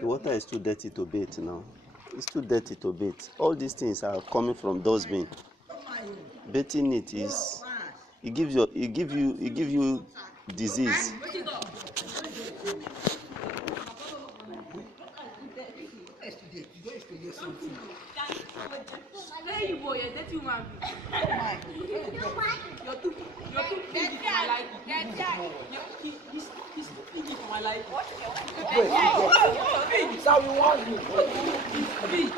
The water is too dirty to bathe now. It's too dirty to bathe. All these things are coming from dustbin. Bathing it is, it gives you disease. Hey, you boy, you're dirty man. You're too big for my life. He's too big for my life. Big.